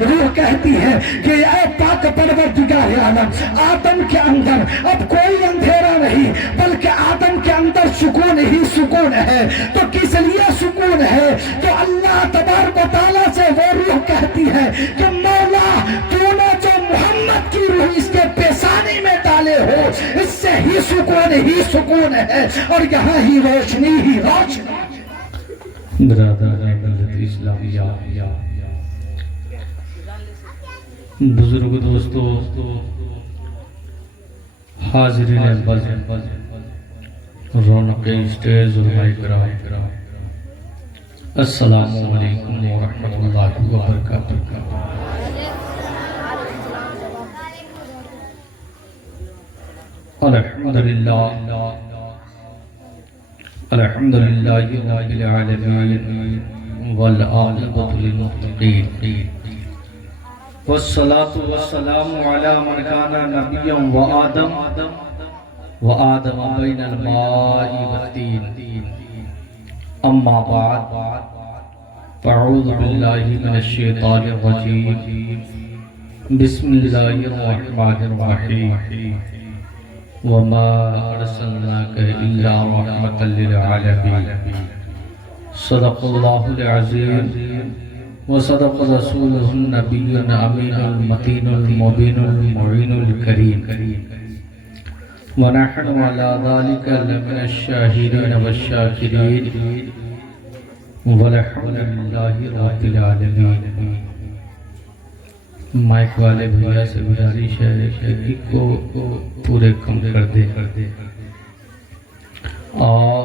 روح کہتی ہے کہ اے پاک پروردگار عالم، آدم کے اندر اب کوئی اندھیرا نہیں بلکہ آدم کے اندر سکون ہی سکون ہے۔ تو کس لیے سکون ہے؟ تو اللہ تبارک و تعالیٰ سے وہ روح کہتی ہے کہ مولا تو نے جو محمد کی روح اس کے پیشانی میں ڈالے ہو، اس سے ہی سکون ہے، اور یہاں ہی روشنی ہی روشنی۔ برادران ملت اسلامیہ، بزرگ دوستو، حاضرین بزم، رونق اسٹیج، علماء کرام، السلام علیکم ورحمۃ اللہ وبرکاتہ۔ الحمدللہ رب العالمین والعاقبۃ للمتقین، والصلاة والسلام علی من کان نبیا وآدم بین الماء والطین، اما بعد فاعوذ باللہ من الشیطان الرجیم، بسم اللہ الرحمن الرحیم، وما ارسلناک الا رحمۃ للعالمین، صدق اللہ العظیم وصدق رسولہ النبی الامین المتین المبین المعین الکریم، ونحن علی ذلک لمن الشاہدین والشاکرین، والحمد للہ رب العالمین۔ مائک والے بھیا سے گزارش ہے کہ ایک کو پورے کم کر دے، اور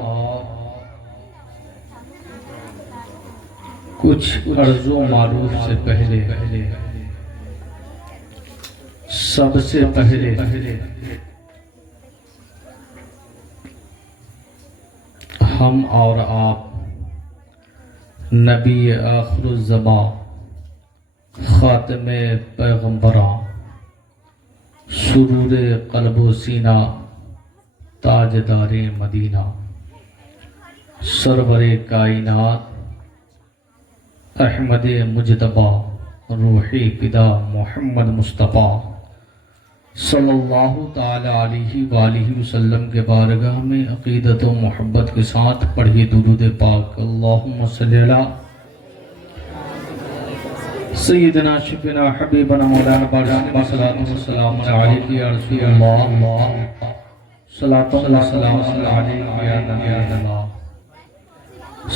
کچھ عرض و معروف سے پہلے سب سے پہلے ہم اور آپ نبی آخر الزمان، خاتم پیغمبراں، سرور قلب و سینہ، تاجدار مدینہ، سرور کائنات، احمد مجتبی، روحی فدا محمد مصطفیٰ صلی اللہ تعالی علیہ وآلہ وسلم کے بارگاہ میں عقیدت و محبت کے ساتھ پڑھیے درود پاک۔ اللہم صلی اللہ سیدنا شفینا حبیبنا مولانا بارشان صلاة و سلام علیکہ یا رسول اللہ، صلاة و سلام علیکہ یا نبی اللہ،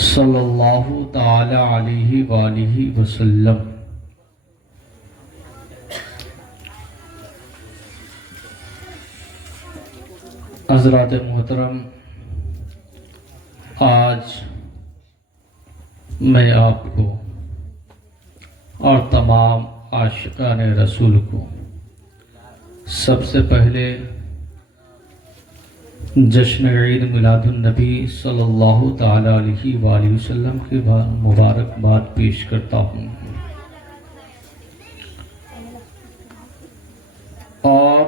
صلی اللہ تعالی علیہ وآلہ وسلم۔ حضرات محترم، آج میں آپ کو اور تمام عاشقان رسول کو سب سے پہلے جشن عید میلاد النبی صلی اللہ تعالی علیہ وآلہ وسلم کے مبارکباد پیش کرتا ہوں، اور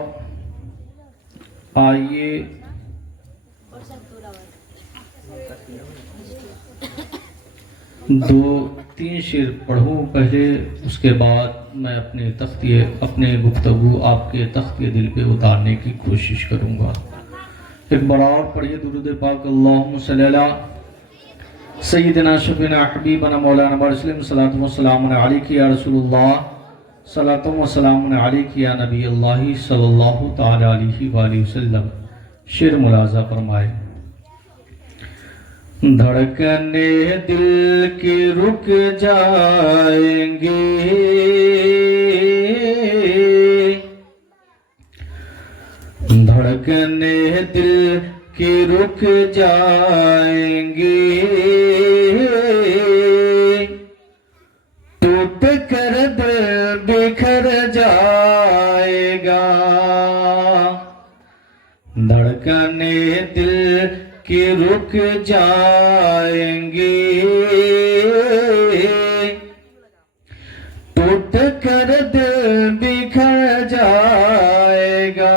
آئیے دو تین شعر پڑھوں پہلے، اس کے بعد میں اپنے گفتگو آپ کے تختیہ دل پہ اتارنے کی کوشش کروں گا۔ ایک بار اور پڑھیے درود پاک۔ اللہم صلی اللہ سیدنا شفینا حبیبنا مولانا بارسلم، صلاة و سلام علیکہ یا رسول اللہ، صلاة و سلام علیکہ یا نبی اللہ، صلی اللہ تعالی علیہ وآلہ وسلم۔ شعر ملاحظہ فرمائے۔ دھڑکنے دل کی رک جائیں گے، دھڑکنے دل کی رک جائیں گے، ٹوٹ کر دل بکھر جائے گا، دھڑکنے دل کی رک جائیں گے، ٹوٹ کر دل بکھر جائے گا،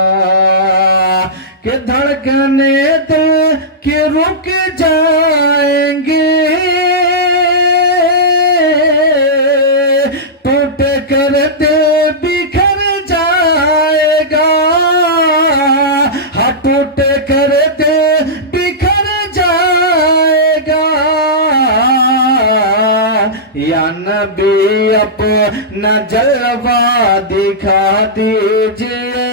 کہ دھڑکنے دل کی رک جائیں گے، ٹوٹ کر کر دل بکھر جائے گا، ہاں ٹوٹ کر دل بکھر جائے گا، یا نبی اپنا جلوہ دکھا دیجئے،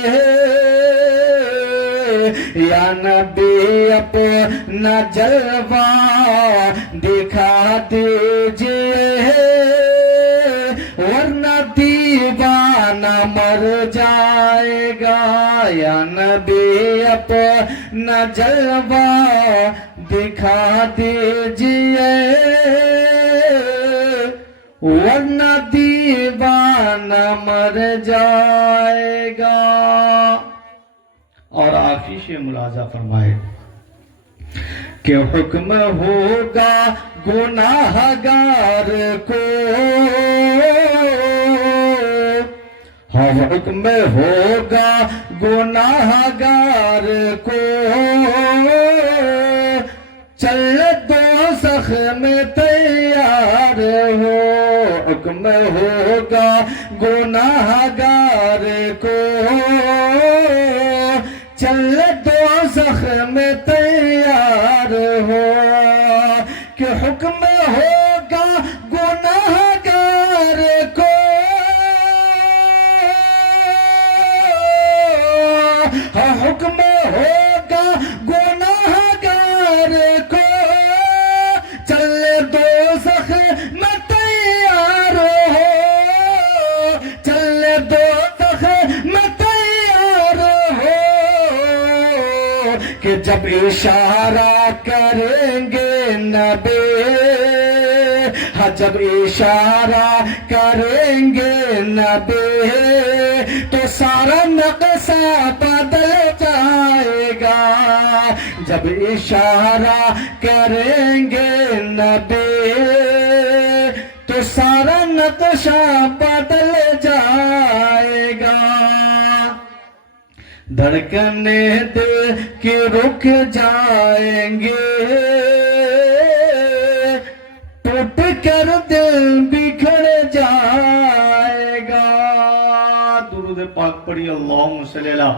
یا نبی اپنا جلوہ دکھا دیجئے، ورنہ دیوانہ مر جائے گا، یا نبی اپنا جلوہ دکھا دیجئے، ورنہ دیوانہ مر جائے گا۔ اور آخری سے ملاحظہ فرمائے کہ حکم ہوگا گناہگار کو، ہاں حکم ہوگا گناہگار کو، چل دوزخ میں تیار ہو، حکم ہوگا گناہگار کو، چل دوزخ میں تیار ہو، کہ حکم ہوگا گناہگار کو، ہاں حکم ہوگا گناہگار کو، چل دوزخ میں تیار ہو، چل دوزخ میں تیار ہو، کہ جب اشارہ کریں گے نبی، ہاں جب اشارہ کریں گے نبی، تو سارا نقشہ بدل جائے گا، جب اشارہ کریں گے نبی، تو سارا نقشہ بدل جائے گا، دھڑکنے دل کے رک جائیں گے، ٹوٹ کر دل بکھر جائے گا۔ درود پاک پڑھی، اللہم صلی اللہ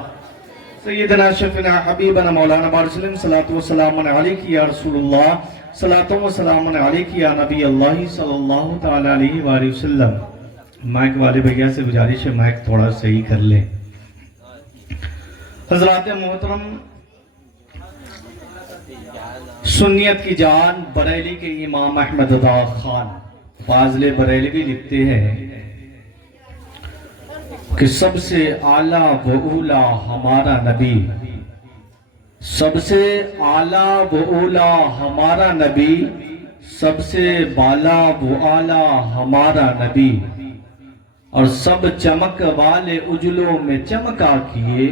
سیدنا شفیعنا حبیبنا مولانا بارسلم، صلاۃ و سلام علیک یا رسول اللہ، صلاۃ و سلام علیک یا نبی اللہ صلی اللہ تعالی علیہ وآلہ وسلم۔ مائک والے بھیا سے گزارش ہے مائک تھوڑا صحیح کر لیں۔ حضرات محترم، سنیت کی جان بریلی کے امام احمد رضا خان فاضل بریلوی لکھتے ہیں کہ سب سے اعلیٰ و اولیٰ ہمارا نبی، سب سے اعلیٰ و اولیٰ ہمارا نبی، سب سے بالا و اعلیٰ ہمارا نبی، اور سب چمک والے اجلوں میں چمکا کیے،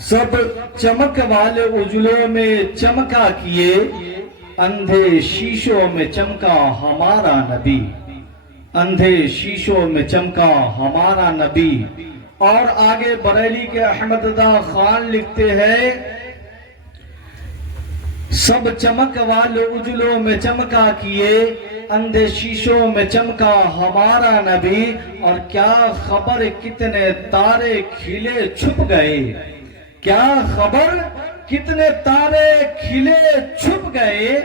سب چمک والے اجلوں میں چمکا کیے، اندھے شیشوں میں چمکا ہمارا نبی، اندھے شیشوں میں چمکا ہمارا نبی۔ اور آگے بریلی کے احمد رضا خان لکھتے ہیں، سب چمک والے اجلوں میں چمکا کیے، اندھے شیشوں میں چمکا ہمارا نبی، اور کیا خبر کتنے تارے کھلے چھپ گئے، کیا خبر کتنے تارے کھلے چھپ گئے،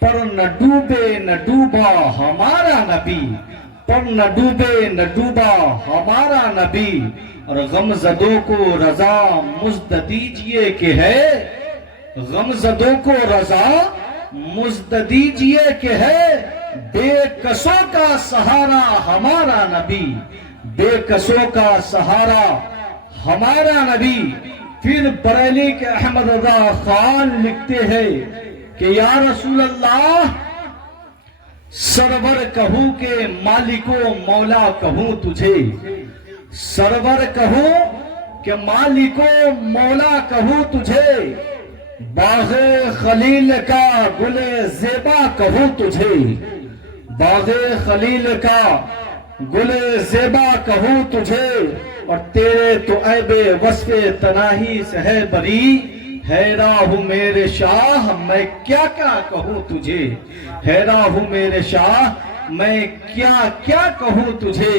پر نہ ڈوبے نہ ڈوبا ہمارا نبی، پر نہ ڈوبے نہ ڈوبا ہمارا نبی، اور غم زدوں کو رضا مزد دیجئے کہ ہے، غم زدوں کو رضا مزد دیجئے کہ ہے، بے کسوں کا سہارا ہمارا نبی، بے کسوں کا سہارا ہمارا نبی۔ پھر بریلی کے احمد رضا خان لکھتے ہیں کہ یا رسول اللہ، سرور کہوں کہ مالک و مولا کہوں تجھے، سرور کہوں کہ مالک و مولا کہوں تجھے، باغ خلیل کا گل زیبا کہوں تجھے، باغ خلیل کا گل زیبا کہوں تجھے، اور تیرے تو عیب وصف تناہی سے ہے بری، حیران ہوں میرے شاہ میں کیا کیا کہوں تجھے، حیران ہوں میرے شاہ میں کیا کیا کہوں تجھے.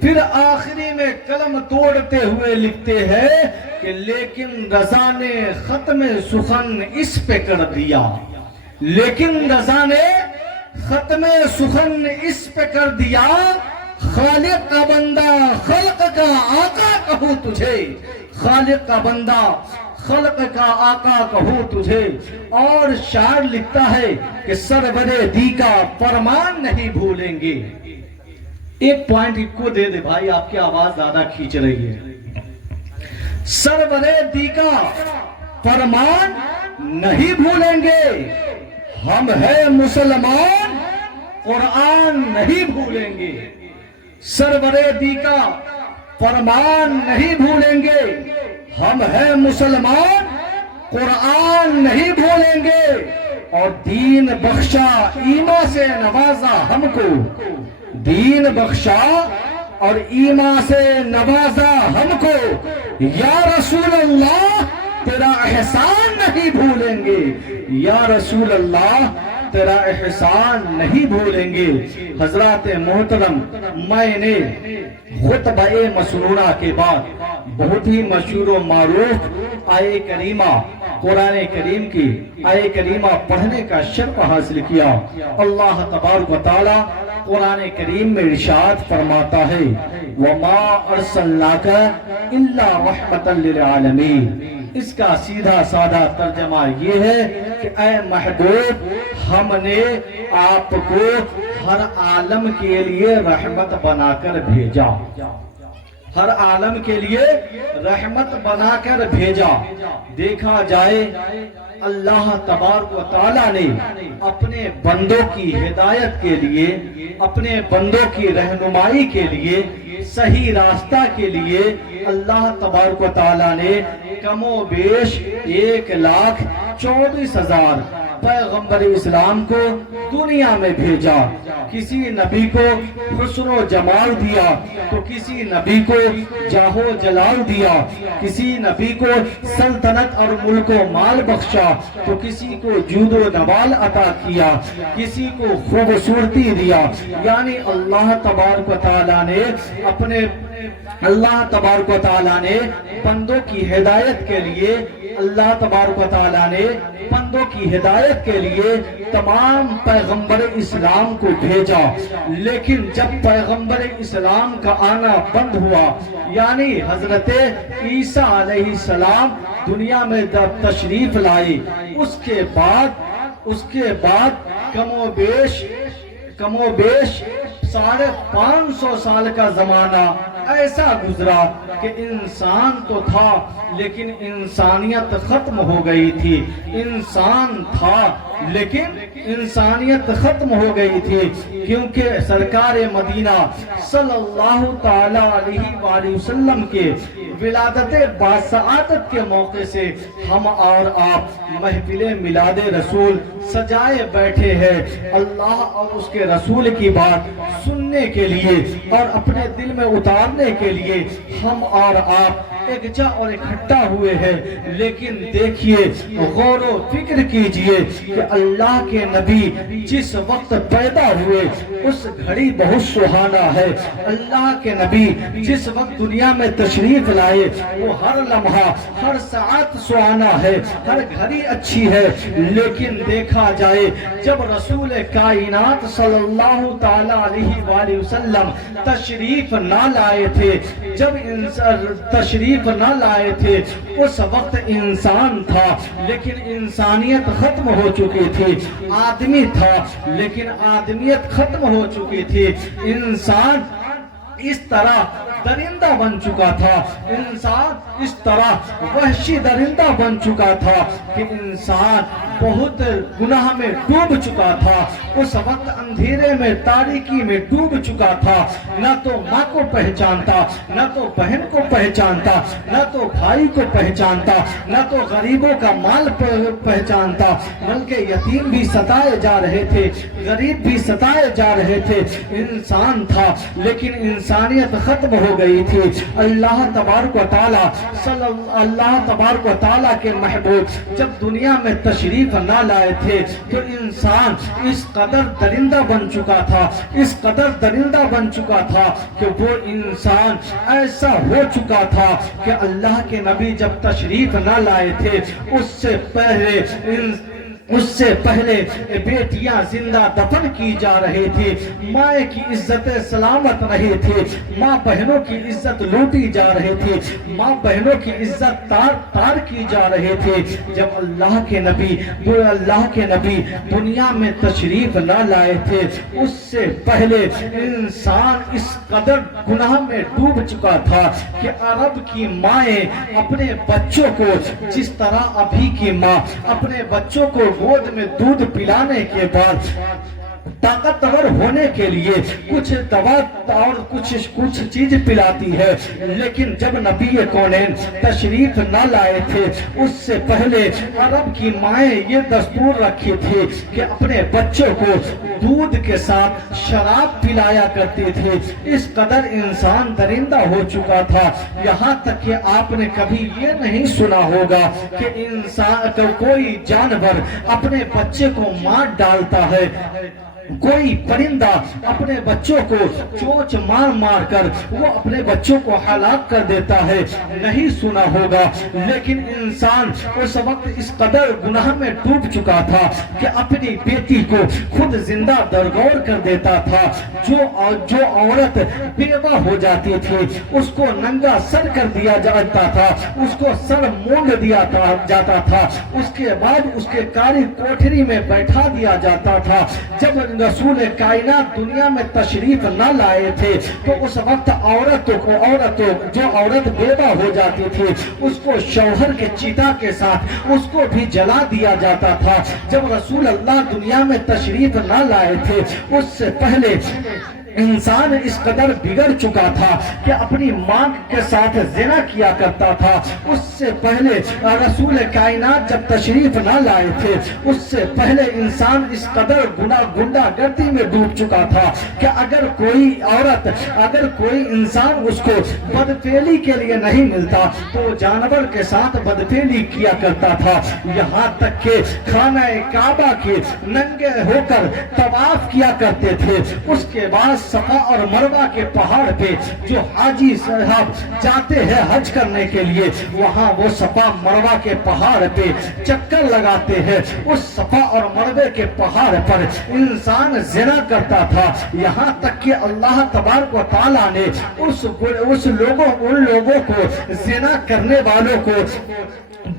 پھر آخری میں قلم توڑتے ہوئے لکھتے ہیں کہ لیکن رضا نے ختم سخن اس پہ کر دیا. لیکن رضا نے ختم سخن اس پہ کر دیا. خالق کا بندہ خلق کا آقا کہوں تجھے. خالق کا بندہ خلق کا آقا کہوں تجھے. اور شاعر لکھتا ہے کہ سرور دی کا فرمان نہیں بھولیں گے. ایک پوائنٹ کو دے دے بھائی, آپ کی آواز زیادہ کھینچ رہی ہے. سرور دی کا فرمان نہیں بھولیں گے. ہم ہیں مسلمان, قرآن نہیں بھولیں گے. سرور دی کا فرمان نہیں بھولیں گے. ہم ہیں مسلمان, قرآن نہیں بھولیں گے. اور دین بخشا ایمان سے نوازا ہم کو. دین بخشا اور ایمان سے نوازا ہم کو. یا رسول اللہ تیرا احسان نہیں بھولیں گے. یا رسول اللہ تیرا احسان نہیں بھولیں گے. حضرات محترم, میں نے خطبہ مسنونہ کے بعد بہت ہی مشہور و معروف آیے کریمہ, قرآن کریم کی آیے کریمہ پڑھنے کا شرف حاصل کیا. اللہ تبارک و تعالی قرآن کریم میں ارشاد فرماتا ہے وَمَا أَرْسَلْنَاكَ إِلَّا رَحْمَةً لِلْعَالَمِينَ. اس کا سیدھا سادہ ترجمہ یہ ہے کہ اے محبوب, ہم نے آپ کو ہر عالم کے لیے رحمت بنا کر بھیجا. ہر عالم کے لیے رحمت بنا کر بھیجا. دیکھا جائے اللہ تبارک و تعالیٰ نے اپنے بندوں کی ہدایت کے لیے, اپنے بندوں کی رہنمائی کے لیے, صحیح راستہ کے لیے اللہ تبارک و تعالیٰ نے کم و بیش 1,24,000 پیغمبر اسلام کو دنیا میں بھیجا. کسی نبی کو حسن و جمال دیا تو کسی نبی کو جاہ و جلال دیا. کسی نبی کو سلطنت اور ملک و مال بخشا تو کسی کو جود و نوال عطا کیا, کسی کو خوبصورتی دیا. یعنی اللہ تبارک و تعالیٰ نے بندوں کی ہدایت کے لیے, اللہ تبارک و تعالیٰ نے بندوں کی ہدایت کے لیے تمام پیغمبر اسلام کو بھیجا. لیکن جب پیغمبر اسلام کا آنا بند ہوا, یعنی حضرت عیسیٰ علیہ السلام دنیا میں تشریف لائے, اس کے بعد کم و بیش 550 سال کا زمانہ ایسا گزرا کہ انسان تو تھا لیکن انسانیت ختم ہو گئی تھی. انسان تھا لیکن انسانیت ختم ہو گئی تھی, کیونکہ سرکار مدینہ صلی اللہ تعالی علیہ وآلہ وسلم کے ولادت باسعادت کے موقع سے ہم اور آپ محفل میلاد رسول سجائے بیٹھے ہیں. اللہ اور اس کے رسول کی بات سننے کے لیے اور اپنے دل میں اتارنے کے لیے ہم اور آپ یکجا اور اکٹھا ہوئے ہیں. لیکن دیکھیے, غور و فکر کیجئے کہ اللہ کے نبی جس وقت پیدا ہوئے اس گھڑی بہت سہانا ہے. اللہ کے نبی جس وقت دنیا میں تشریف لائے وہ ہر لمحہ ہر ساعت سہانا ہے, ہر گھڑی اچھی ہے. لیکن دیکھا جائے جب رسول کائنات صلی اللہ تعالی علیہ وآلہ وسلم تشریف نہ لائے تھے, جب تشریف نہ لائے تھے اس وقت انسان تھا لیکن انسانیت ختم ہو چکی تھی. آدمی تھا لیکن آدمیت ختم ہو چکی تھی. انسان اس طرح درندہ بن چکا تھا, انسان اس طرح وحشی درندہ بن چکا تھا کہ انسان بہت گناہ میں ڈوب چکا تھا. اس وقت اندھیرے میں تاریکی میں ڈوب چکا تھا. نہ تو ماں کو پہچانتا, نہ تو بہن کو پہچانتا, نہ تو بھائی کو پہچانتا, نہ تو غریبوں کا مال پہچانتا, بلکہ یتیم بھی ستائے جا رہے تھے, غریب بھی ستائے جا رہے تھے. انسان تھا لیکن انسان इंसानियत खत्म हो गई थी। अल्लाह तबारक व तआला के महबूब जब दुनिया में तशरीफ ना लाए थे तो इंसान इस कदर दरिंदा बन चुका था, इस कदर दरिंदा बन चुका था कि वो इंसान ऐसा हो चुका था कि अल्लाह के नबी जब तशरीफ ना लाए थे उससे पहले बेटियां जिंदा दफन की जा रही थी, माए की इज्जत सलामत नहीं थी, माँ बहनों की इज्जत लूटी जा रही थी, माँ बहनों की इज्जत तार की जा रही थी। जब अल्लाह के नबी दुनिया में तशरीफ ना लाए थे उससे पहले इंसान इस कदर गुनाह में डूब चुका था कि अरब की माएं अपने बच्चों को जिस तरह अभी की माँ अपने बच्चों को गोद में दूध पिलाने के बाद ताकतवर होने के लिए कुछ दवा और कुछ चीज पिलाती है, लेकिन जब नबी कौनैन तशरीफ न लाए थे उससे पहले अरब की माएं ये दस्तूर रखी थी कि अपने बच्चों को दूध के साथ शराब पिलाया करती थी। इस कदर इंसान दरिंदा हो चुका था, यहाँ तक कि आपने कभी ये नहीं सुना होगा कि इंसान कोई जानवर अपने बच्चे को मार डालता है, कोई परिंदा अपने बच्चों को चोंच मार मार कर वो अपने बच्चों को हलाक कर देता है, नहीं सुना होगा। लेकिन इंसान उस वक्त इस कदर गुनाह में डूब चुका था कि अपनी बेटी को खुद जिंदा दरगोर कर देता था। जो औरत बेवा हो जाती थी उसको नंगा सर कर दिया जाता था, उसको सर मूंड दिया जाता था, उसके बाद उसके कारी कोठरी में बैठा दिया जाता था। जब रसूल कायनात दुनिया में तशरीफ न लाए थे तो उस वक्त जो औरत बेवा हो जाती थी उसको शौहर के चिता के साथ उसको भी जला दिया जाता था। जब रसूल अल्लाह दुनिया में तशरीफ न लाए थे उससे पहले इंसान इस कदर बिगड़ चुका था कि अपनी मां के साथ जिना किया करता था। उससे पहले रसूल कायनात जब तशरीफ ना लाए थे उससे पहले इंसान इस कदर गुंडागर्दी में डूब चुका था कि अगर कोई इंसान उसको बदफेली के लिए नहीं मिलता तो जानवर के साथ बदफेली किया करता था। यहाँ तक के खाना काबा के नंगे होकर तवाफ किया करते थे। उसके बाद सफा और मरवा के पहाड़ पे जो हाजी साहब जाते हैं हज करने के लिए वहां वो सफा मरवा के पहाड़ पे चक्कर लगाते हैं। उस सफा और मरवे के पहाड़ पर इंसान जिना करता था। यहाँ तक कि अल्लाह तबारक व तआला ने उन लोगों को जिना करने वालों को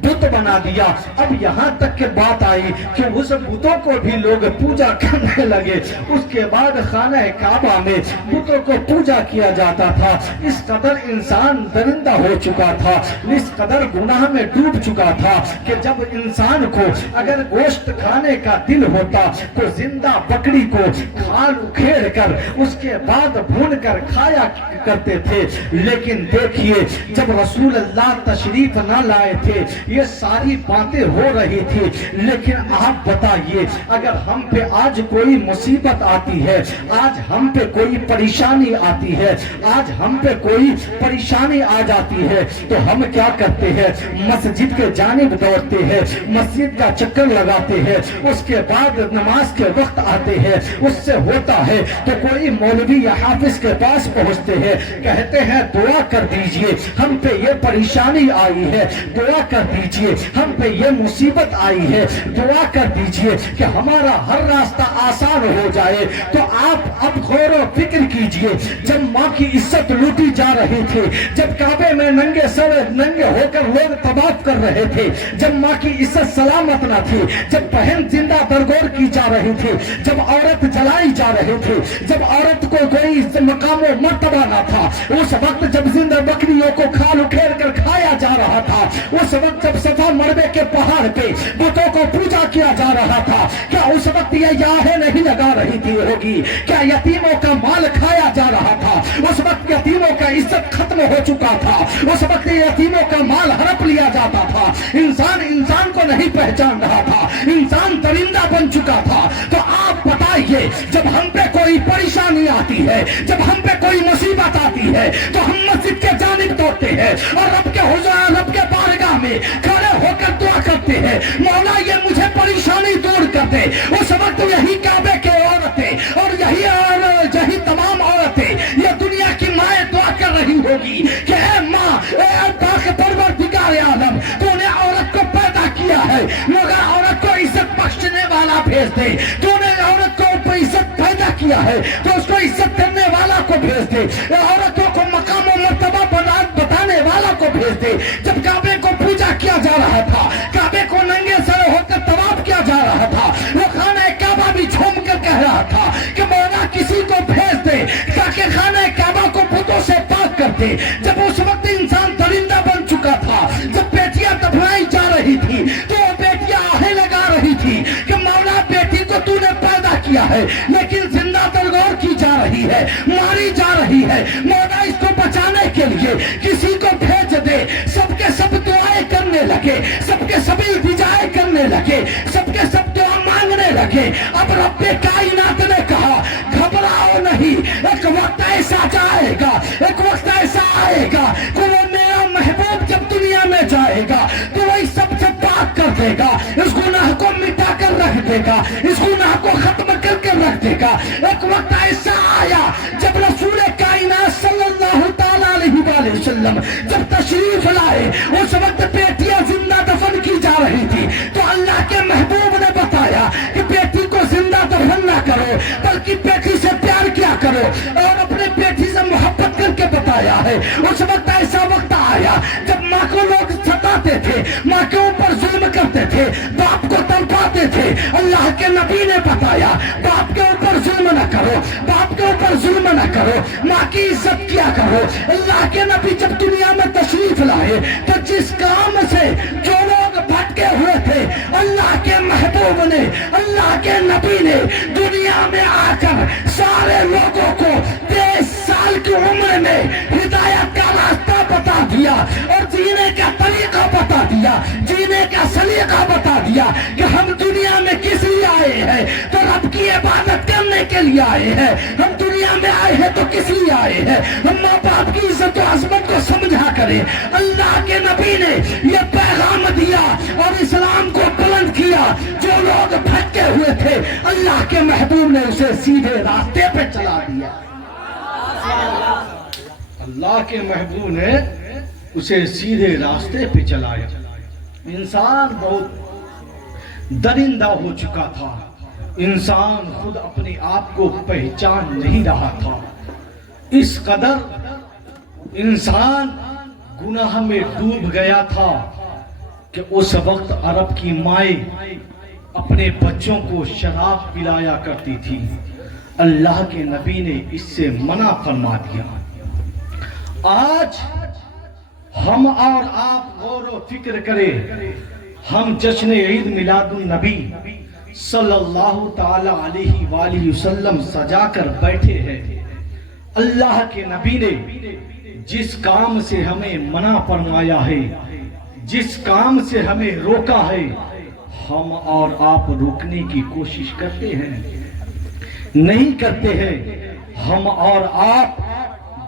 बुत बना दिया। अब यहाँ तक के बात आई कि उस बुतों को भी लोग पूजा करने लगे। उसके बाद खाना काबा में बुतों को पूजा किया जाता था। इस कदर इंसान दरिंदा हो चुका था, इस कदर गुनाह में डूब चुका था कि जब इंसान को अगर गोश्त खाने का दिल होता तो जिंदा बकरी को खाल उखेड़ कर उसके बाद भून कर खाया करते थे। लेकिन देखिए जब रसूल अल्लाह तशरीफ ना लाए थे ये सारी बातें हो रही थी। लेकिन आप बताइए अगर हम पे आज कोई मुसीबत आती है, आज हम पे कोई परेशानी आती है, आज हम पे कोई परेशानी आ जाती है तो हम क्या करते हैं? मस्जिद के जानिब दौड़ते हैं, मस्जिद का चक्कर लगाते हैं, उसके बाद नमाज के वक्त आते हैं। उससे होता है तो कोई मौलवी या हाफिज के पास पहुंचते हैं, कहते हैं दुआ कर दीजिए, हम पे ये परेशानी आई है, दुआ कर दीजिए, हम पे ये मुसीबत आई है, दुआ कर दीजिए कि हमारा हर रास्ता आसान हो जाए। तो आप अब गौर व फिक्र कीजिए, जब माँ की इज्जत लूटी जा रही थी, जब काबे में नंगे होकर लोग तवाफ कर रहे थे, जब माँ की इज्जत सलामत न थी, जब बहन जिंदा दरगोर की जा रही थी, जब औरत जलाई जा रही थी, जब औरत को कोई मकाम मर्तबा न था, उस वक्त जब जिंदा बकरियों को खाल उखेड़ कर खाया जा रहा था, उस वक्त जब सफा मरवे के पहाड़ पे बुतों को पूजा किया जा रहा था, क्या उस वक्त ये याहें नहीं लगा रही थी होगी? क्या यतीमों का माल खाया जा रहा था? उस वक्त यतीमों का इज्जत खत्म हो चुका था, उस वक्त यतीमों का माल हड़प लिया जाता था, इंसान को नहीं पहचान रहा था, इंसान दरिंदा बन चुका था। तो आप बताइए फरमाइए, जब हम पे कोई परेशानी आती है, जब हम पे कोई मुसीबत आती है, तो हम मस्जिद के जानिब दौड़ते हैं और रब के हुजूर, रब के बारगाह में खड़े होकर दुआ करते हैं, मौला ये मुझे परेशानी दूर कर दे। उस वक्त यही काबे के औरतें और यही तमाम औरतें, ये दुनिया की माएँ दुआ कर रही होगी कि ए माँ, ए पाक परवरदिगार आलम, तूने औरत को पैदा किया है मगर औरत को इज्जत बख्शने वाला भेज दे। तूने औरत को इज्जत पैदा किया है तो उसको इज्जत करने वाला को भेज दे। औरतों को मकाम और मर्तबा बताने वाला को भेज दे। जब काबे को पूजा किया जा रहा था, काबे को नंगे सर होकर तवाफ किया जा रहा था, वो खाना काबा भी झूम कर कह रहा था कि मौला किसी को भेज दे ताकि खाना काबा को पुतों से पाक कर दे। जब उस वक्त इंसान दरिंदा बन चुका था, जब बेटियां दफनाई जा रही थी तो बेटियां आहें लगा रही थी कि मौला बेटी को तूने पैदा किया है लेकिन जिंदा दरगोर की जा रही है, मारी जा रही है, मौला इसको बचाने के लिए किसी को भेज दे। सबके सब दुआएं करने लगे, सबके सभी इल्तिजाएं करने लगे, सबके सब दुआ मांगने लगे। अब रब्बे कायनात ने कहा घबराओ नहीं, एक वक्त ऐसा जाएगा, एक वक्त ऐसा आएगा कि वो मेरा महबूब जब दुनिया में जाएगा तो वही सबसे पाक कर देगा, इस गुनाह को मिटा कर रख देगा, इस गुनाह को खत्म करके रख देगा। एक वक्त ऐसा आया जब रसूल कायनात सल्लल्लाहु ताला अलैहि वसल्लम जब तशरीफ लाए, उस वक्त बेटियां जिंदा दफन की जा रही थी तो अल्लाह के महबूब ने बताया कि बेटी को जिंदा दफन ना करो बल्कि बेटी से प्यार किया करो और अपने बेटी से मोहब्बत करके बताया है। उस वक्त ऐसा वक्त आया जब माँ को लोग सताते थे, माँ के ऊपर जुल्म करते थे, बाप को तड़पाते थे। अल्लाह के नबी ने बताया बाप के ऊपर जुल्म न करो, बाप के ऊपर जुल्म न करो, माँ की इज्जत किया करो। अल्लाह के नबी जब दुनिया में तशरीफ लाए तो जिस काम से जो लोग भटके हुए थे, अल्लाह के महबूब ने, अल्लाह के नबी ने दुनिया में आकर सारे लोगों को 23 साल की उम्र में हिदायत का रास्ता बता दिया और जीने का तरीका बता दिया, जीने का सलीका बता दिया कि हम दुनिया में किस लिए आए हैं, तो रब की इबादत करने के लिए आए हैं। हम दुनिया में आए हैं तो किस लिए आए हैं, हम माँ बाप की इज्जत और अजमत को समझा करें। अल्लाह के नबी ने यह पैगाम दिया और इस्लाम को बुलंद किया। जो लोग भटके हुए थे अल्लाह के महबूब ने उसे सीधे रास्ते पे चला दिया। अल्लाह के महबूब ने उसे सीधे रास्ते पे चलाया। इंसान बहुत दरिंदा हो चुका था, इंसान खुद अपने आप को पहचान नहीं रहा था। इस कदर इंसान गुनाह में डूब गया था कि उस वक्त अरब की माएँ अपने बच्चों को शराब पिलाया करती थी। अल्लाह के नबी ने इससे मना फरमा दिया। आज हम और आप गौर व फिक्र करें, हम जश्न ईद मिलादुन नबी सल्लल्लाहु ताला अलैहि वसल्लम सजाकर बैठे हैं। अल्लाह के नबी ने जिस काम से हमें मना फरमाया है, जिस काम से हमें रोका है, हम और आप रोकने की कोशिश करते हैं? नहीं करते हैं। हम और आप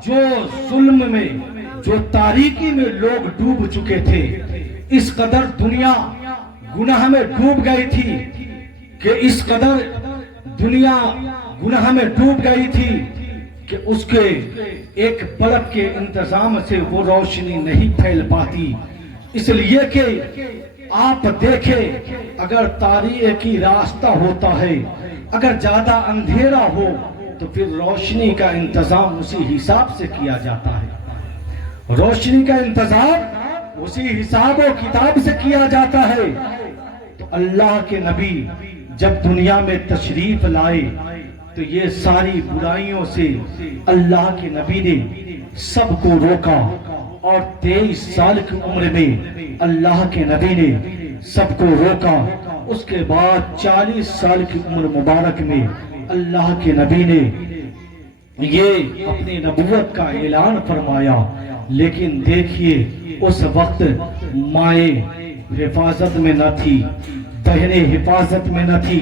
जो जुल्म में, जो तारीकी में लोग डूब चुके थे, इस कदर दुनिया गुनाह में डूब गई थी कि इस कदर दुनिया गुनाह में डूब गई थी कि उसके एक बल्ब के इंतजाम से वो रोशनी नहीं फैल पाती। इसलिए कि आप देखें, अगर तारीकी रास्ता होता है, अगर ज्यादा अंधेरा हो तो फिर रोशनी का इंतजाम उसी हिसाब से किया जाता है। रोशनी का इंतजाम उसी हिसाब और किताब से किया जाता है। तो अल्लाह के नबी जब दुनिया में तशरीफ लाए तो ये सारी बुराइयों से अल्लाह के नबी ने सबको रोका और 23 साल की उम्र में अल्लाह के नबी ने सबको रोका। उसके बाद 40 साल की उम्र मुबारक में अल्लाह के नबी ने ये अपनी नबूवत का ऐलान फरमाया। लेकिन देखिए, उस वक्त माएँ हिफाजत में न थी, बहनें हिफाजत में न थी,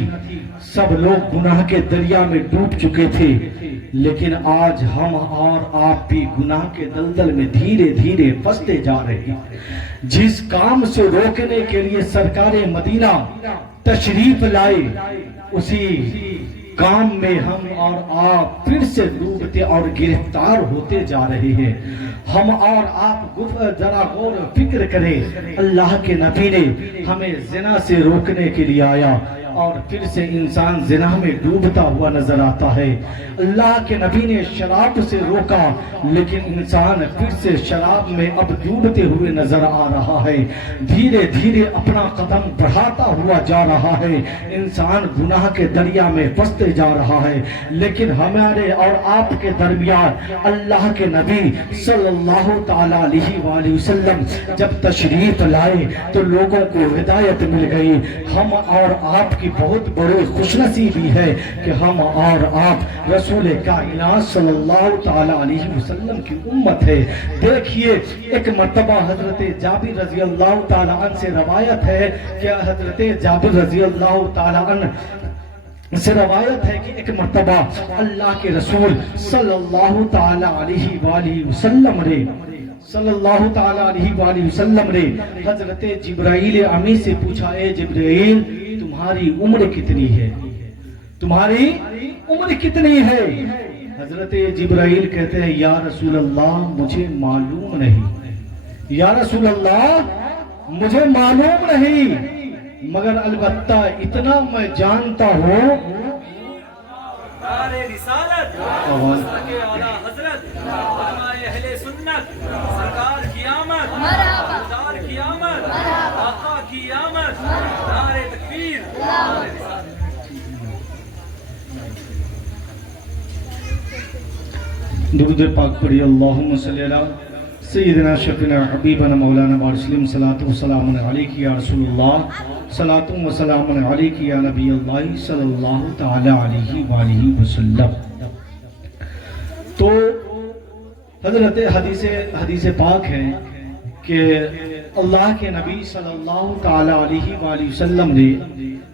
सब लोग गुनाह के दरिया में डूब चुके थे। लेकिन आज हम और आप भी गुनाह के दलदल में धीरे धीरे फंसते जा रहे हैं। जिस काम से रोकने के लिए सरकार मदीना तशरीफ लाए, उसी काम में हम और आप फिर से डूबते और गिरफ्तार होते जा रहे हैं। हम और आप जरा गौर फिक्र करें, अल्लाह के नबी ने हमें जिना से रोकने के लिए आया और फिर से इंसान जिना में डूबता हुआ नजर आता है। अल्लाह के नबी ने शराब से रोका, लेकिन इंसान फिर से शराब में अब डूबते हुए नजर आ रहा है। धीरे धीरे अपना कदम बढ़ाता हुआ जा रहा है, इंसान गुनाह के दरिया में फंसते जा रहा है। लेकिन हमारे और आपके दरमियान अल्लाह के नबी सल्लल्लाहु ताला अलैहि वसल्लम जब तशरीफ लाए तो लोगों को हिदायत मिल गई। हम और आप की बहुत बड़ी खुशनसीबी है कि हम और आप रसूल कायनात सल्लल्लाहु ताला अलैहि वसल्लम की उम्मत है। देखिए, एक मर्तबा हजरत जाबिर रजी अल्लाह ताला अन्हु से रवायत है कि हजरत जाबिर रजी अल्लाह ताला अन्हु से रवायत है कि एक मर्तबा अल्लाह के रसूल सल्लल्लाहु ताला अलैहि वसल्लम ने हजरत जिब्राइल अमी से पूछा, ए जिब्राइल, तुम्हारी उम्र कितनी है? तुम्हारी उम्र कितनी है? हजरत जिब्राइल कहते हैं, या रसूल अल्लाह, मुझे मालूम नहीं। या रसूल अल्लाह, मुझे मालूम नहीं, मगर अलबत्ता इतना मैं जानता हूँ दुरूद पाक पढ़िए। अल्लाहुम्मा सल्ली अला सय्यिदिना शफीना हबीबना मौलाना मुस्लिम सलातु व सलामुन अलैका या रसूलुल्लाह, सलातु व सलामुन अलैका या नबी अल्लाह सल्लल्लाहु तआला अलैहि व आलिहि वसल्लम। तो हजरत हदीस पाक है कि अल्लाह के नबी सल्लल्लाहु तआला अलैहि व वसल्लम ने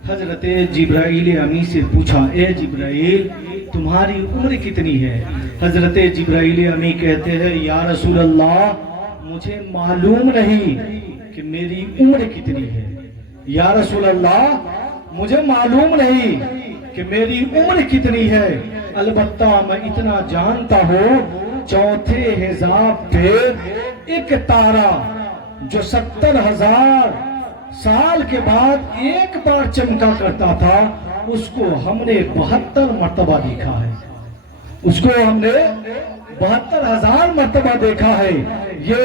हजरत जिब्राइल अमी से पूछा, ए जिब्राइल, तुम्हारी उम्र कितनी है? हजरत जिब्राइल अमी कहते हैं, या रसूल अल्लाह, मुझे मालूम नहीं कि मेरी उम्र कितनी है। या रसूल अल्लाह, मुझे मालूम नहीं कि मेरी उम्र कितनी है, अलबत्ता मैं इतना जानता हूँ, चौथे हिसाब पे एक तारा जो 70,000 साल के बाद एक बार चमका करता था, उसको हमने 72 मर्तबा देखा है। उसको हमने 72,000 मर्तबा देखा है। ये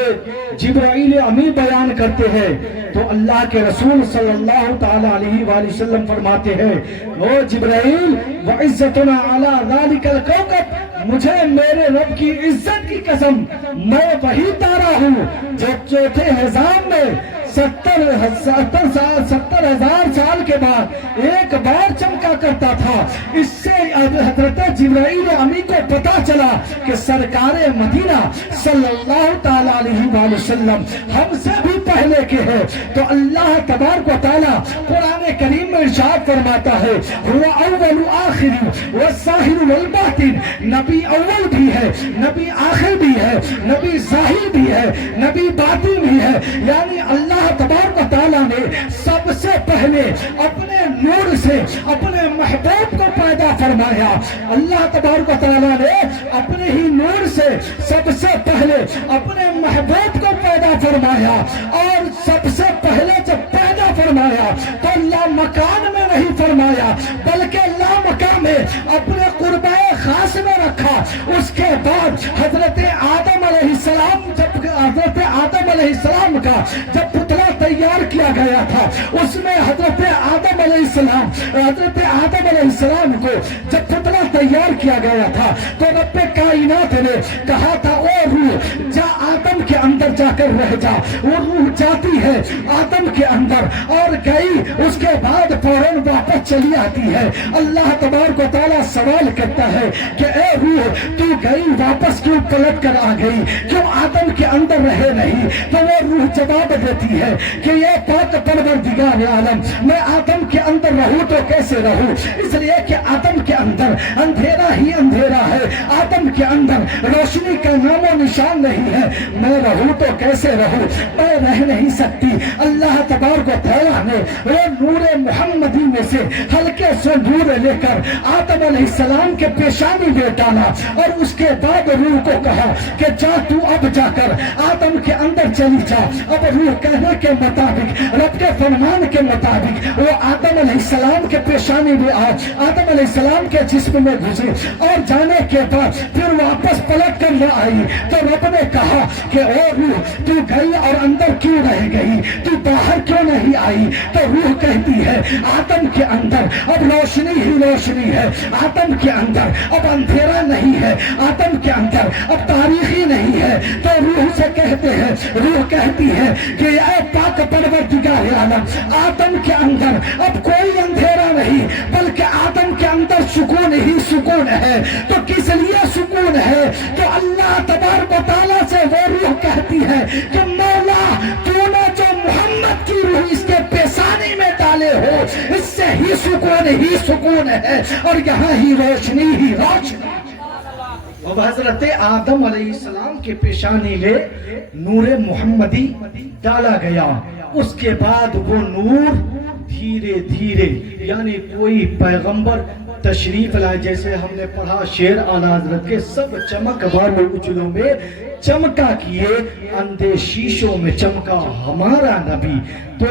जिब्राइल अमी बयान करते हैं। तो अल्लाह के रसूल सल्लल्लाहु ताला अलैहि वसल्लम फरमाते हैं, ओ जिब्राइल, व इज्जतुना अला ज़ालिकल कौकब, मुझे मेरे रब की इज्जत की कसम, मैं वही तारा हूँ जो चौथे हिसाब में 70,000 साल के बाद एक बार चमका करता था। इससे हजरत जिब्राइल अमी को पता चला कि सरकार मदीना सल्लल्लाहु ताला अलैहि वसल्लम हमसे भी पहले के हैं। तो अल्लाह तबारक व तआला कुरान करीम में इरशाद फरमाता है, हुवा अव्वलु आखिरु व ज़ाहिरु वल बातिन, नबी अव्वल भी है, नबी आखिर भी है, नबी ज़ाहिर भी है, नबी बातिन भी है। यानी अल्लाह तबारक व तआला ने सबसे पहले अपने नूर से अपने महबूब को पैदा फरमाया। अल्लाह तबारक व तआला ने अपने ही नूर से सबसे पहले अपने महबूब को पैदा फरमाया। और सबसे पहले जब पैदा फरमाया तो ला मकान में नहीं फरमाया, बल्कि ला मकान में अपने कुर्बाए खास में रखा। उसके बाद हजरत आदम अलैहिस्सलाम, जब हजरत आदम अलैहिस्सलाम का जब पुतला तैयार किया गया था, उसमें हजरत आदम अलैहिस्सलाम को जब पुतला तैयार किया गया था तो रब्बे कायनात ने कहा था, ओ रूह, जा आदम के अंदर जा کر رہ جا. وہ روح جاتی ہے آدم کے اندر اور گئی, اس کے بعد فوراً واپس چلی آتی ہے. اللہ تبارک و تعالیٰ سوال کرتا ہے کہ اے روح تو گئی واپس کیوں پلٹ کر آ گئی, کیوں آدم کے اندر رہے نہیں؟ تو وہ روح جواب دیتی ہے کہ یہ پاک پروردگار عالم, میں آدم کے اندر رہوں تو کیسے رہوں, اس لیے کہ آدم کے اندر اندھیرا ہی اندھیرا ہے, آدم کے اندر روشنی کا نام و نشان نہیں ہے. میں رہوں تو کیسے رہوں, میں رہ نہیں سکتی. اللہ تبارک و تعالیٰ نے وہ نور محمدی میں سے ہلکے سے نور لے کر آدم علیہ السلام کے پیشانی میں ڈالا اور اس کے بعد روح کو کہا کہ جا تو اب جا کر آدم کے اندر چلی جا. اب روح کہنے کے مطابق, رب کے فرمان کے مطابق وہ آدم علیہ السلام کے پیشانی میں آدم علیہ السلام کے جسم میں گھسے اور جانے کے بعد پھر واپس پلٹ کر نہ آئی. تو رب نے کہا کہ اے روح تو گئی اور اندر کیوں رہ گئی, تو باہر کیوں نہیں آئی؟ تو روح کہتی ہے آدم کے اندر اب روشنی ہی روشنی ہے, آدم کے اندر اب اندھیرا نہیں ہے, آدم کے اندر اب تاریخی نہیں ہے. تو روح سے کہتے ہیں, روح کہتی ہے کہ اے پاک پروردگار عالم, آدم کے اندر اب کوئی اندھیرا نہیں بلکہ آدم کے اندر سکون ہی سکون ہے. تو کس لیے سکون ہے؟ تو اللہ تبارک و تعالیٰ سے وہ روح کہتی ہے کہ مولا تو نے جو محمد کی روح اس کے پیشانی میں ڈالے ہو, اس سے ہی سکون ہے اور یہاں ہی روشنی ہی روشنی. اب حضرت آدم علیہ السلام کے پیشانی میں نور محمدی ڈالا گیا. اس کے بعد وہ نور دھیرے دھیرے, یعنی کوئی پیغمبر تشریف لائے, جیسے ہم نے پڑھا شعر اعلیٰ حضرت کے, سب چمک والے اچھلوں میں چمکا کیے, اندھے شیشوں میں چمکا ہمارا نبی. تو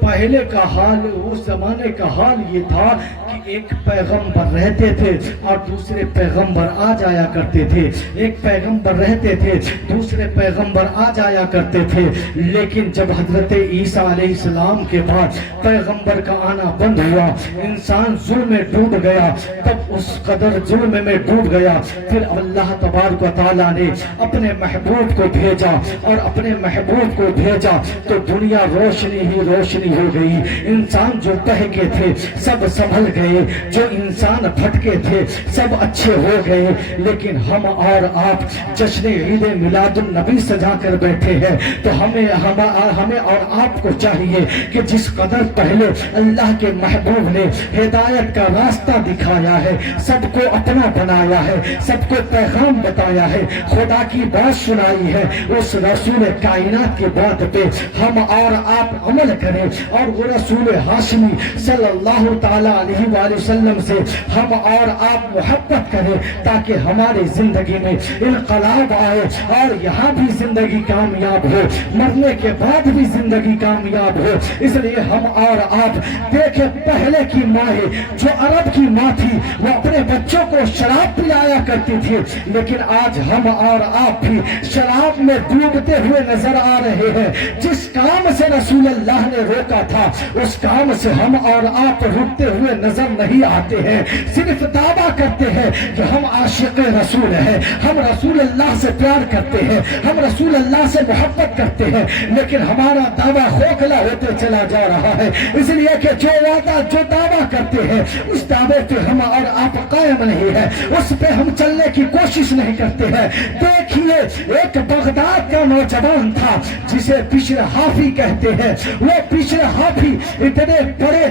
پہلے کا حال, اس زمانے کا حال یہ تھا کہ ایک پیغمبر رہتے تھے اور دوسرے پیغمبر آ جایا کرتے تھے, ایک پیغمبر رہتے تھے دوسرے پیغمبر آ جایا کرتے تھے. لیکن جب حضرت عیسیٰ علیہ السلام کے بعد پیغمبر کا آنا بند ہوا, انسان ظلم میں ڈوب گیا, تب اس قدر ظلم میں ڈوب گیا. پھر اللہ تبارک و تعالیٰ نے اپنے محبوب کو بھیجا اور اپنے محبوب کو بھیجا تو دنیا روشنی ہی روشنی ہو گئی. انسان جو بہکے تھے سب سنبھل گئے, جو انسان بھٹکے تھے سب اچھے ہو گئے. لیکن ہم اور آپ جشن عید میلاد النبی سجا کر بیٹھے ہیں, تو ہمیں اور آپ کو چاہیے کہ جس قدر پہلے اللہ کے محبوب نے ہدایت کا راستہ دکھایا ہے, سب کو اپنا بنایا ہے, سب کو پیغام بتایا ہے, خدا کی بات سنائی ہے, اس رسول کائنات کی بات پہ ہم اور آپ عمل کریں اور وہ رسول ہاشمی صلی اللہ تعالی علیہ وآلہ وسلم سے ہم اور آپ محبت کریں تاکہ ہماری زندگی میں انقلاب آئے اور یہاں بھی زندگی کامیاب ہو, مرنے کے بعد بھی زندگی کامیاب ہو. اس لیے ہم اور آپ دیکھیں, پہلے کی مائیں جو عرب کی ماں تھی وہ اپنے بچوں کو شراب پلایا کرتی تھی, لیکن آج ہم اور آپ بھی شراب میں ڈوبتے ہوئے نظر آ رہے ہیں. جس کام سے رسول اللہ نے روکا تھا اس کام سے ہم اور آپ رکتے ہوئے نظر نہیں آتے ہیں. صرف دعویٰ کرتے ہیں کہ ہم عاشق رسول ہیں, ہم رسول اللہ سے پیار کرتے ہیں, ہم رسول اللہ سے محبت کرتے ہیں, لیکن ہمارا دعویٰ کھوکھلا ہوتے چلا جا رہا ہے. اس لیے کہ جو وعدہ جو دعویٰ کرتے ہیں اس دعوے پہ ہم اور آپ قائم نہیں ہے, اس پہ ہم چلنے کی کوشش نہیں کرتے ہیں. دیکھیے ایک بغداد کا نوجوان تھا جسے بشر حافی کہتے ہیں. وہ بشر حافی اتنے بڑے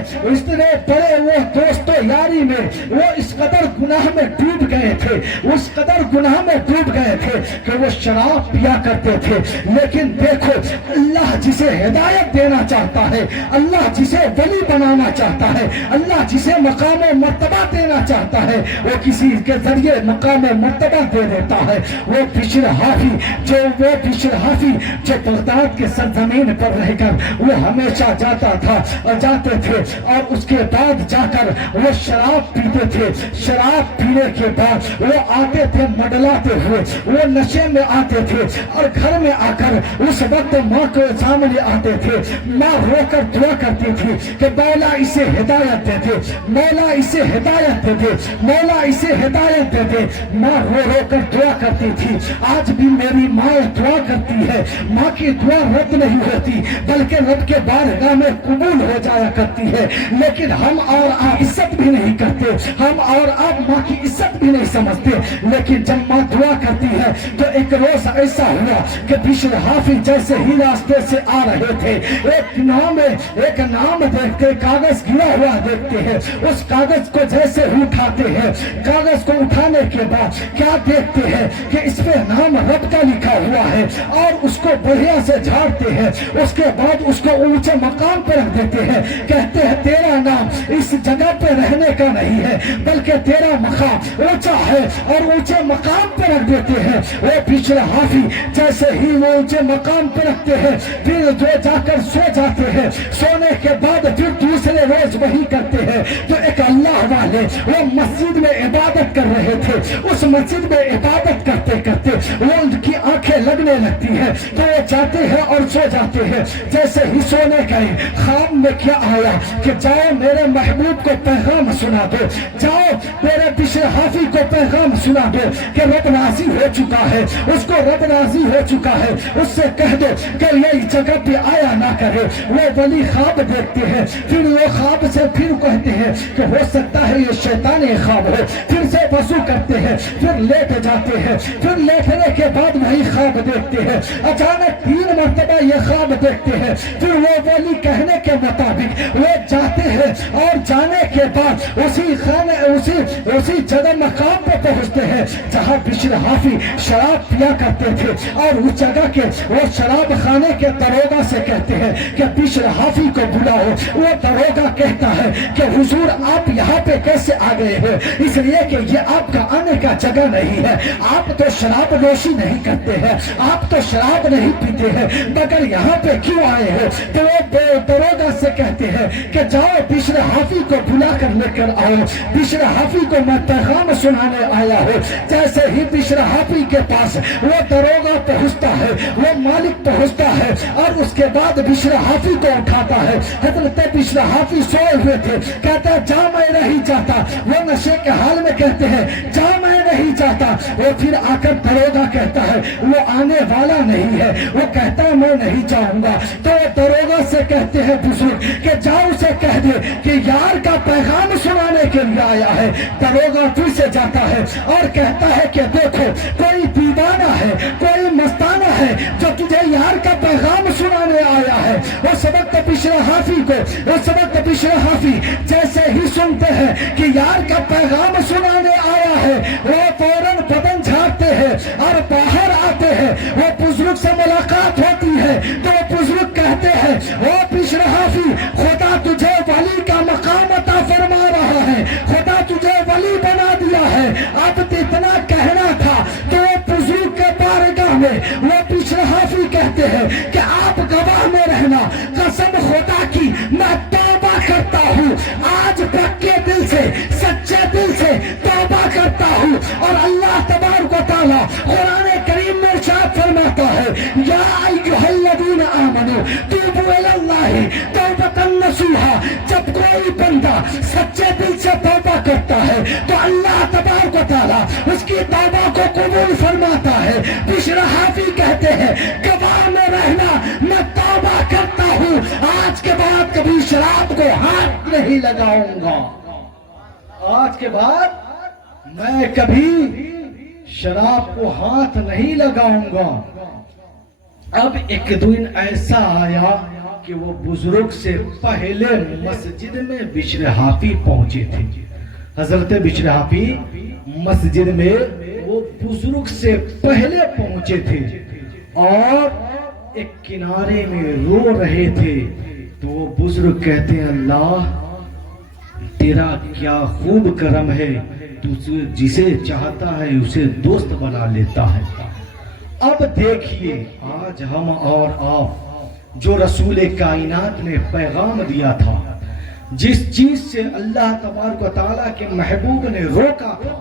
وہ دوستو یاری میں وہ اس قدر گناہ میں ڈوب گئے تھے, اس قدر گناہ میں ڈوب گئے تھے کہ وہ شراب پیا کرتے تھے. لیکن دیکھو اللہ جسے ہدایت دینا چاہتا ہے, اللہ جسے ولی بنانا چاہتا ہے, اللہ جسے مقام و مرتبہ دینا چاہتا ہے وہ کسی کے ذریعے مقام و مرتبہ دے دیتا ہے. وہ بشر حافی جو بغداد کے سرزمین پر رہ کر وہ ہمیشہ جاتا تھا اور جاتے تھے اور اس کے بعد جا کر وہ شراب پیتے تھے. شراب پینے کے بعد وہ آتے تھے مڈلاتے ہوئے, وہ نشے میں آتے تھے اور گھر میں آ کر اس وقت ماں کو سامنے آتے تھے. ماں رو کر دعا کرتی تھی کہ مولا اسے ہدایت دے دے, مولا اسے ہدایت دے دے, مولا اسے ہدایت دے دے. ماں رو رو کر دعا کرتی تھی. آج بھی मेरी माँ दुआ करती है, माँ की दुआ रद्द नहीं होती बल्कि रब के बारगाह में कबूल हो जाया करती है। लेकिन हम और आप इज्जत भी नहीं करते, हम और आप माँ की इज्जत भी नहीं समझते। लेकिन जब माँ दुआ करती है तो एक रोज ऐसा हुआ कि बिशर हाफिज जैसे ही रास्ते से आ रहे थे, एक नाम देखते, कागज गिरा हुआ देखते हैं। उस कागज को जैसे ही उठाते हैं, कागज को उठाने के बाद क्या देखते हैं कि इस पे नाम रब का लिखा हुआ है और उसको बढ़िया से झाड़ते हैं। उसके बाद उसको ऊंचे मकाम पर रख देते हैं। कहते हैं तेरा नाम इस जगह पे रहने का नहीं है बल्कि तेरा मकाम ऊंचा है, और ऊंचे मकाम पर रख देते हैं। वो पिछले हाफी जैसे ही वो ऊंचे मकाम पर रखते हैं, फिर जो जाकर सो जाते हैं। सोने के बाद फिर दूसरे रोज वही करते हैं। तो एक अल्लाह वाले वो मस्जिद में इबादत कर रहे थे। उस मस्जिद में इबादत करते करते वो उनकी आंखें लगने लगती है, तो वो जाते हैं और सो जाते हैं। जैसे ही सोने गए, ख्वाब में क्या आया कि जाओ मेरे महबूब को पैगाम सुना दो, जाओ मेरे बिशर हाफी को पैगाम सुना दो कि रब राजी हो चुका है, उसको रब राजी हो चुका है। उससे कह दो कि ये जगह पे आया ना करे। वो वली ख्वाब देखते हैं, फिर वो ख्वाब से फिर कहते हैं कि हो सकता है ये शैतानी ख्वाब हो। फिर से वजू करते हैं, फिर लेट जाते हैं, फिर लेटने के बाद वही ख्वाब देखते हैं। अचानक 3 मरतबा ये ख्वाब देखते हैं। फिर वो वली कहने के मुताबिक वो जाते हैं और जाने के बाद उसी जगह मकाम पे पहुंचते हैं जहां बिशर हाफी शराब पिया करते थे। और उस जगह के वो शराब खाने के दरोगा से कहते हैं कि बिशर हाफी को बुलाओ। वो दरोगा कहता है कि हुजूर आप यहाँ पे कैसे आ गए हो? इसलिए कि ये आपका आने का जगह नहीं है, आप तो शराब नोशी नहीं करते हैं, आप तो शराब नहीं पीते हैं, मगर यहाँ पे क्यों आए हो? तो वो दरोगा से कहते हैं कि जाओ बिशर हाफी को बुला कर लेकर आओ, बिशर हाफी को मैं पैगाम सुनाने आया हूँ। जैसे ही बिशर हाफी के पास वो दरोगा पहुँचता है, वो मालिक पहुँचता है और उसके बाद बिशर हाफी को उठाता है। हजरत बिशर हाफी सोए हुए थे, कहता है जा मैं नहीं जाता। वो नशे के हाल में कहते हैं जा मैं नहीं जाता। वो फिर आकर दरोगा कहता है वो आने वाला नहीं है, वो कहता है मैं नहीं जाऊंगा। तो वो दरोगा से कहते हैं बुजुर्ग कि जाओ उसे कह दे कि यार का पैगाम सुनाने के लिए आया है। दरोगा फिर से जाता है और कहता है कि देखो कोई दीवाना है, कोई मस्ताना है जो तुझे यार का पैगाम सुनाने आया है। वो सबक बिशर हाफी जैसे ही सुनते हैं कि यार का पैगाम सुनाने आया है, वो फौरन बदन झाड़ते हैं और बाहर आते हैं। वो बुजुर्ग से मुलाकात होती है तो वो बुजुर्ग कहते हैं वो बिशर हाफी खुदा तुझे वली का मकाम अता फरमा रहा है, खुदा तुझे वली बना दिया है। अब इतना कहना था तो वो बुजुर्ग के बारगाह में वो बिशर हाफी कहते हैं कि आप गवाह में रहना, कसम खुदा की मैं तौबा करता हूँ, आज पक्के दिल से सच्चे दिल से तौबा करता हूँ। और अल्लाह तबारक व तआला कुरान करीम में इरशाद फरमाता है या अय्युहल्लज़ीना आमनू तूबू इलल्लाहि तौबतन नसूहा। जब कोई बंदा सच्चे दिल से तौबा करता है तो अल्लाह तबारक व तआला उसकी तौबा को कबूल फरमाता है। बिशर हाफी कहते हैं गवाह में रहना, मैं तौबा करता हूँ, आज के बाद कभी शराब को हाथ नहीं लगाऊंगा, आज के बाद मैं कभी शराब को हाथ नहीं लगाऊंगा। अब एक दिन ऐसा आया कि वो बुजुर्ग से पहले मस्जिद में बिशर हाफी पहुंचे थे। हजरत बिशर हाफी मस्जिद में वो बुजुर्ग से पहले पहुंचे थे और एक किनारे में रो रहे थे। तो वो बुजुर्ग कहते हैं अल्लाह तेरा क्या खूब करम है, तू जिसे चाहता है उसे दोस्त बना लेता है। अब देखिए आज हम और आप जो रसूल कायनात ने पैगाम दिया था, जिस चीज से अल्लाह तबारक व तआला के महबूब ने रोका था,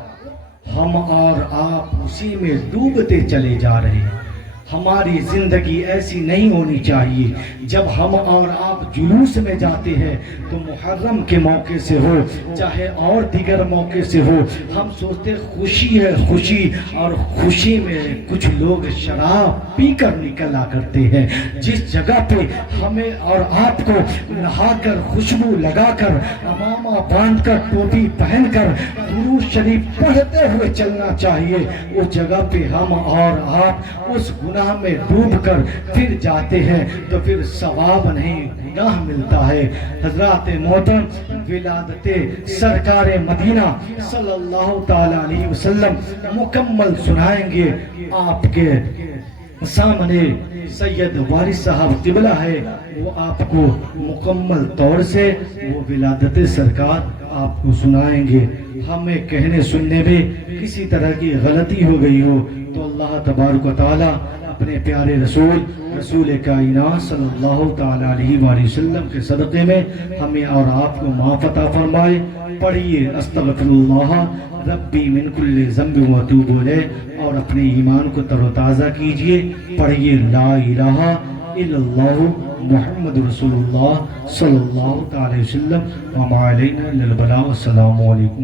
हम और आप उसी में डूबते चले जा रहे हैं। ہماری زندگی ایسی نہیں ہونی چاہیے جب ہم اور آپ جلوس میں جاتے ہیں تو محرم کے موقع سے ہو چاہے اور دیگر موقع سے ہو، ہم سوچتے خوشی ہے خوشی، اور خوشی میں کچھ لوگ شراب پی کر نکلا کرتے ہیں۔ جس جگہ پہ ہمیں اور آپ کو نہا کر خوشبو لگا کر امامہ باندھ کر ٹوپی پہن کر درود شریف پڑھتے ہوئے چلنا چاہیے، اس جگہ پہ ہم اور آپ اس گناہ میں ڈوب کر پھر جاتے ہیں تو پھر ثواب نہیں گناہ ملتا ہے۔ حضرات محترم، ولادت سرکار مدینہ صلی اللہ تعالی علیہ وسلم مکمل سنائیں گے۔ آپ کے سامنے سید وارث صاحب قبلہ ہے، وہ آپ کو مکمل طور سے وہ ولادت سرکار آپ کو سنائیں گے۔ ہمیں کہنے سننے میں کسی طرح کی غلطی ہو گئی ہو تو اللہ تبارک و تعالی اپنے پیارے رسول کائنات صلی اللہ تعالی علیہ وآلہ وسلم کے صدقے میں ہمیں اور آپ کو معاف عطا فرمائے۔ پڑھیے استغفر اللہ ربی من کل ذنب و اتوب الیہ، اور اپنے ایمان کو تر و تازہ کیجئے۔ پڑھیے لا الہ الا اللہ محمد رسول اللہ صلی اللہ تعالی وسلم، وما علینا الا البلاغ۔ السلام علیکم۔